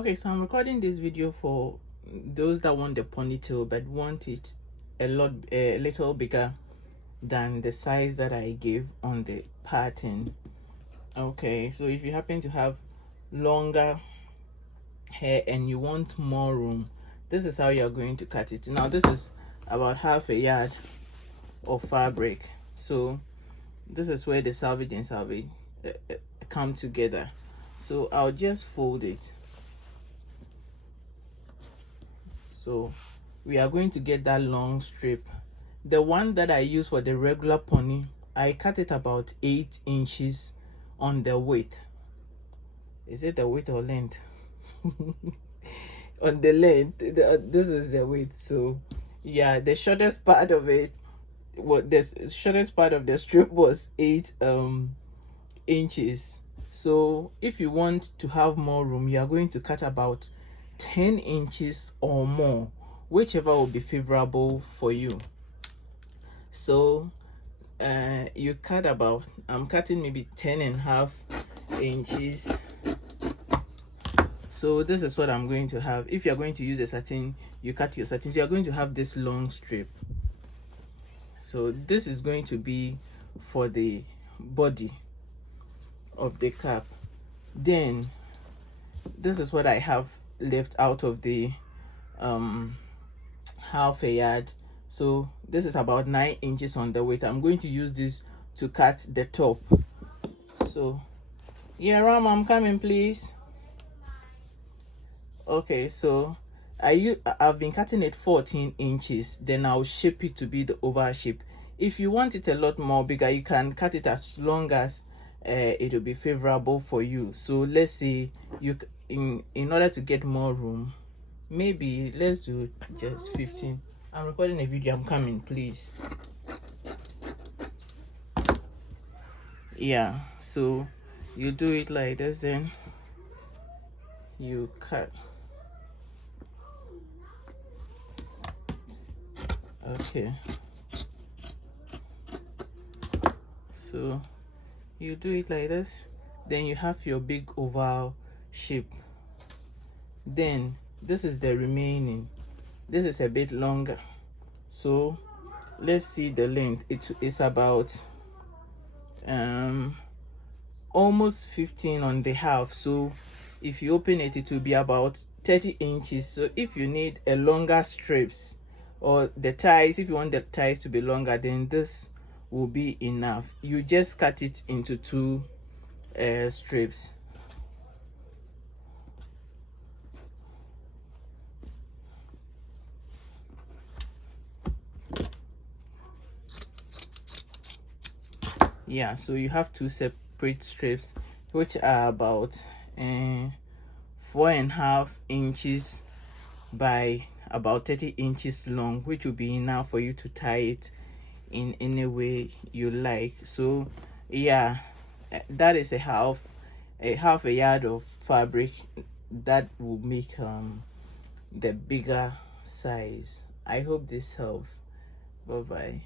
Okay, so I'm recording this video for those that want the ponytail but want it a little bigger than the size that I gave on the pattern. Okay, so if you happen to have longer hair and you want more room, this is how you're going to cut it. Now this is about half a yard of fabric, so this is where the selvage and selvage come together. So I'll just fold it. So we are going to get that long strip. The one that I use for the regular pony, I cut it about 8 inches on the width. Is it the width or length? On the length, this is the width. So yeah, the shortest part of it, the shortest part of the strip was 8 inches. So if you want to have more room, you are going to cut about 10 inches or more, whichever will be favorable for you. So you cut about, I'm cutting maybe 10.5 inches. So this is what I'm going to have. If you're going to use a satin, you cut your satin. So you're going to have this long strip. So this is going to be for the body of the cap. Then this is what I have left out of the half a yard. So this is about 9 inches on the width. I'm going to use this to cut the top. So yeah, Ram, I'm coming, please. Okay, so I've been cutting it 14 inches. Then I'll shape it to be the oval shape. If you want it a lot more bigger, you can cut it as long as it will be favorable for you. So let's say you in order to get more room, maybe let's do just 15. I'm recording a video. I'm coming, please. Yeah, so you do it like this, then you cut. Okay, so you do it like this, then you have your big oval shape. Then this is the remaining. This is a bit longer, so let's see the length. It is about almost 15 on the half. So if you open it, it will be about 30 inches. So if you need a longer strips, or the ties, if you want the ties to be longer, then this will be enough. You just cut it into 2 strips. Yeah, so you have 2 separate strips, which are about 4.5 inches by about 30 inches long, which will be enough for you to tie it in any way you like. So yeah, that is a half a yard of fabric that will make the bigger size. I hope this helps. Bye bye.